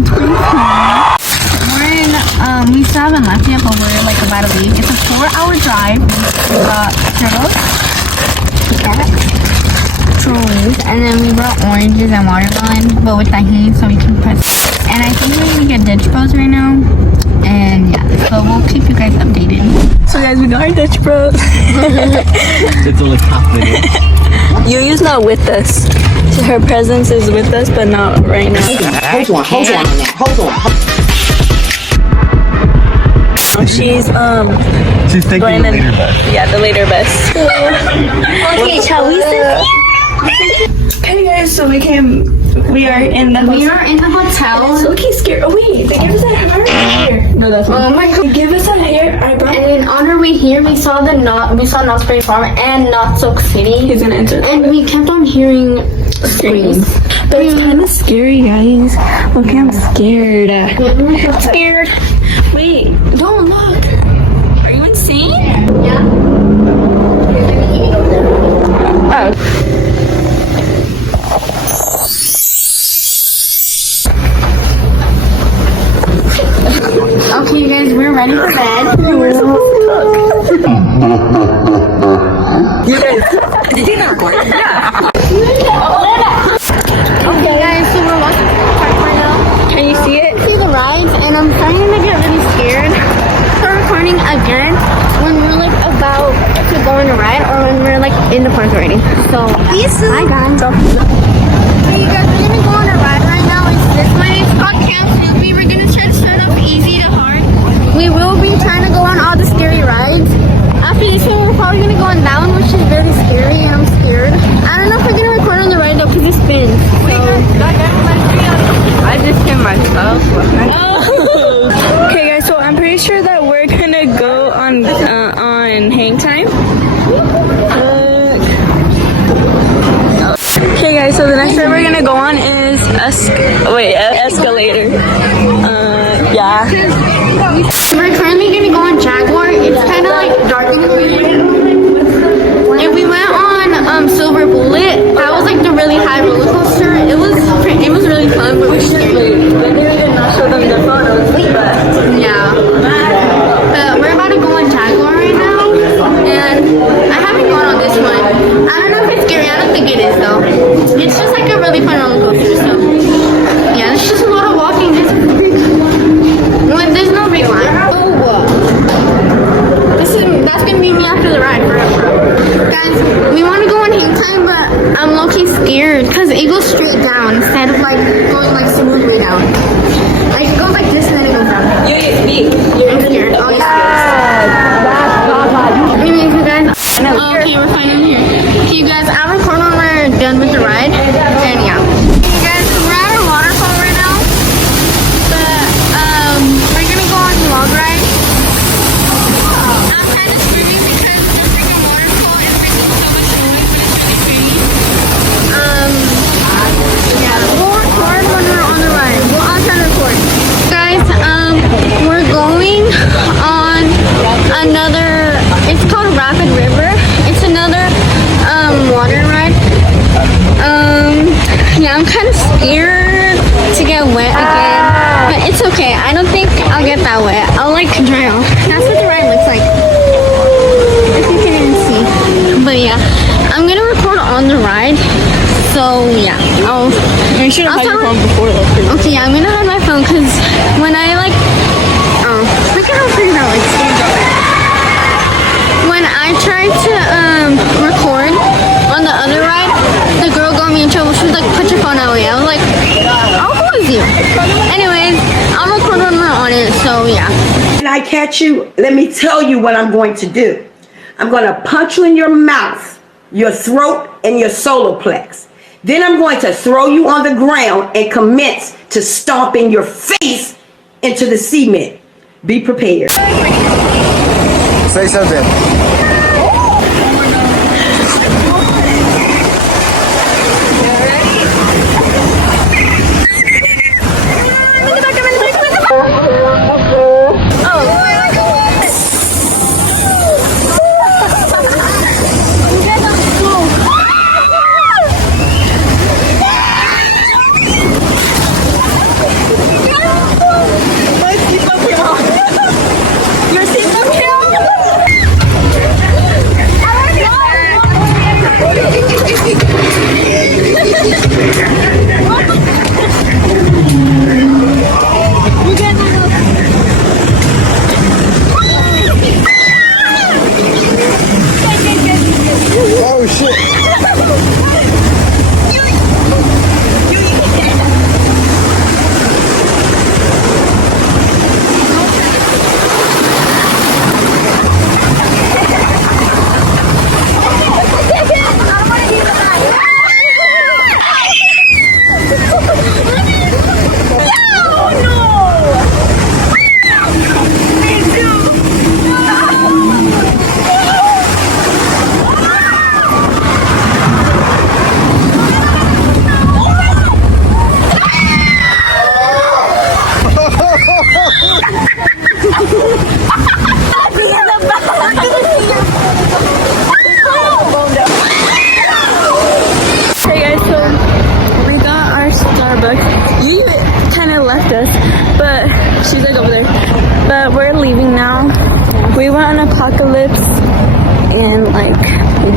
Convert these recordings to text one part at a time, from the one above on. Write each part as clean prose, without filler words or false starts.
now. It's pretty cool. We're in, we still haven't left yet, but we're like about to leave. It's a 4-hour drive. We got turtles, and then we brought oranges and watermelon, but with the heat so we can put. And I think we're gonna get Dutch Bros right now. And yeah, so we'll keep you guys updated. So guys, we got our Dutch Bros. It's only half minute. Yuyu's not with us. So her presence is with us, but not right now. Hold on. She's taking the later bus. Yeah, the later bus. Okay, shall we sit? Hey guys, so we are in the hotel. So looking scared. Oh wait, they gave us a hair. No, that's not. Oh my god. They gave us a hair eyebrow. And then on our way here, we saw Knott's Berry Farm and Knott's Oak City. He's gonna enter. And we kept on hearing screams. But it's kind of scary, guys. Look, I'm scared. I'm scared. Wait, don't look. Are you insane? Yeah. Oh. Okay, you guys, we're ready for bed. We're supposed to cook. You guys, did you not record? Yeah. Okay, guys, so we're walking through the park right now. Can you see it? See the rides, and I'm starting to get really scared. Start recording again when we're like about to go on a ride, or when we're like in the park already. So, hi guys. Okay, you guys, we're gonna go on a ride right now. It's this one. It's called Camp Snoopy. We're gonna try to start off easy to hard. We will be trying to go on all the scary rides. After this one, we're probably gonna go on that one, which is very scary, and I'm scared. I don't know if we're gonna record on the ride though, because it spins. I just hit myself. Okay, guys, so I'm pretty sure that we're gonna go on hang time. Okay, guys, so the next ride we're gonna go on is escalator. Yeah. We're currently gonna go on Jaguar. It's kind of like dark in here. And we went on Silver Bullet. That was like the really high roller coaster. It was really fun, but we're scared. They did not show them the photos, but Yeah. But we're about to go on Jaguar right now. And I haven't gone on this one. I don't know if it's scary. I don't think it is though. It's just like a really fun roller coaster. So yeah, it's just a lot of walking. There's no big line. Oh, that's gonna be me after the ride forever. Guys, we want to go on hang time, but I'm low-key scared because it goes straight down instead of like going like smoothly down. Like it goes like this and then it goes down. I'm scared. Oh, anyways, you guys. Okay, we're finally here. Okay, you guys, I'll record when we're done with the ride. And yeah. Okay, guys, so we're at a waterfall right now. But we're gonna go on the log ride. I'm kind of screaming because it's like a waterfall. It's making so much noise, but it's really pretty. Yeah, we'll record when we're on the ride. I'll try to record. Guys, we're going on another. It's called Rapid River. It's another water ride. Yeah, I'm kind of scared to get wet again, but it's okay. I don't think I'll get that wet. I'll like dry off. That's what the ride looks like, if you can even see. But yeah, I'm gonna record on the ride. So yeah, you should have had your phone before. Okay, yeah, I'm gonna have my phone because when I like, look at how pretty that looks. When I tried to record on the other ride, the girl got me in trouble. She was like, "Put your phone away." I was like, "I'll go with you." Anyways, I'll record when we're on it. So yeah. When I catch you, let me tell you what I'm going to do. I'm going to punch you in your mouth, your throat, and your solar plex. Then I'm going to throw you on the ground and commence to stomping your face into the cement. Be prepared. Say something. No!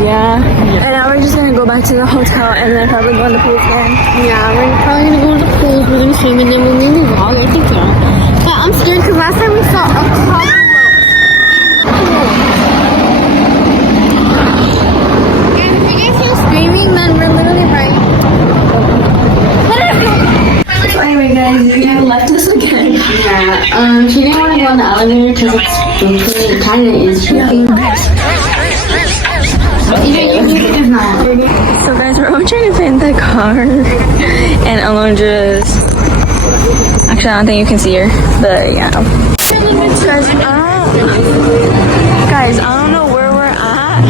Yeah. And now we're just gonna go back to the hotel and then probably go in the pool again. Yeah, we're probably gonna go to the pool, we're gonna swim, and then we'll maybe vlog, I think so. But I'm scared because last time we saw a cockroach in the pool. And if you guys hear screaming, then we're literally right. So anyway guys, you left us again. Yeah, she didn't want to go in the elevator because it's spooky. It kind of is spooky. It's not. So guys, we're all trying to fit in the car. And Alondra's... Actually, I don't think you can see her. But yeah. Guys, I don't know where we're at.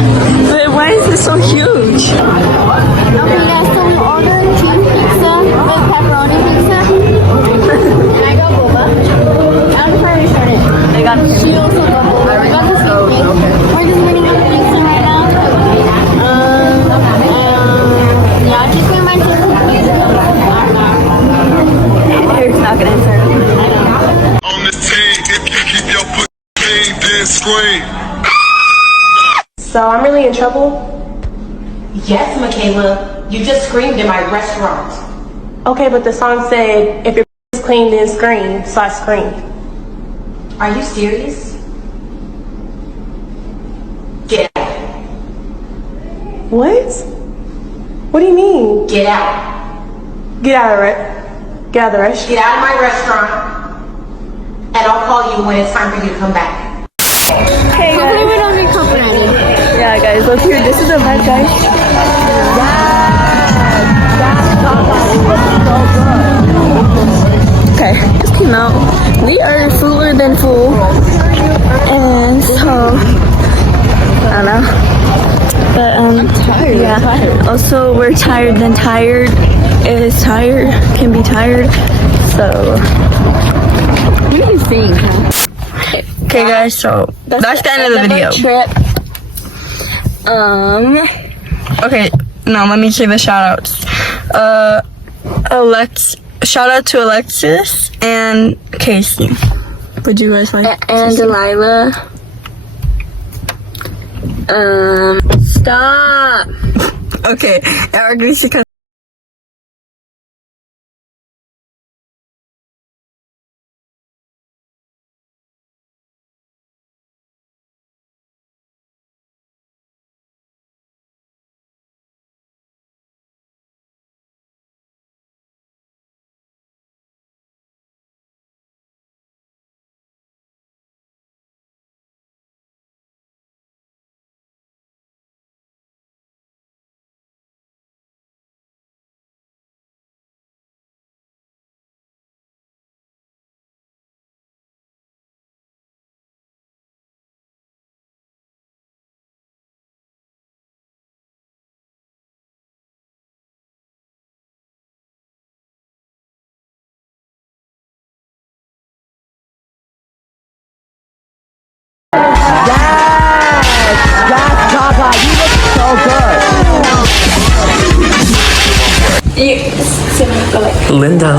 But why is this so huge? Okay, yeah, so we ordered cheese pizza with pepperoni pizza. And I got boba. I'm pretty sure it. She also got boba. I got the same thing. We're just waiting on the pizza right now. Yeah, just gonna my sister's pizza. Eric's not gonna answer. On this team, if you keep your foot clean, then scream. So I'm really in trouble? Yes, Michaela. You just screamed in my restaurant. Okay, but the song said, if your is clean, then scream. So I screamed. Are you serious? Get out. What? What do you mean? Get out. Get out of it. Get out of the restaurant. Get out of my restaurant. And I'll call you when it's time for you to come back. Hey Hopefully guys. we don't get company. Yeah guys, look here. This is a bed, guys. Okay, just came out. We are fuller than full. And so I don't know. But yeah. Also we're tired than tired. Is tired, can be tired. So What do you think? okay guys, so that's the end of the video. Trip. Okay, now let me say the shout outs. Shout out to Alexis and Casey. Would you guys like? And Delilah. Stop. Okay, Eric needs to cut. Linda.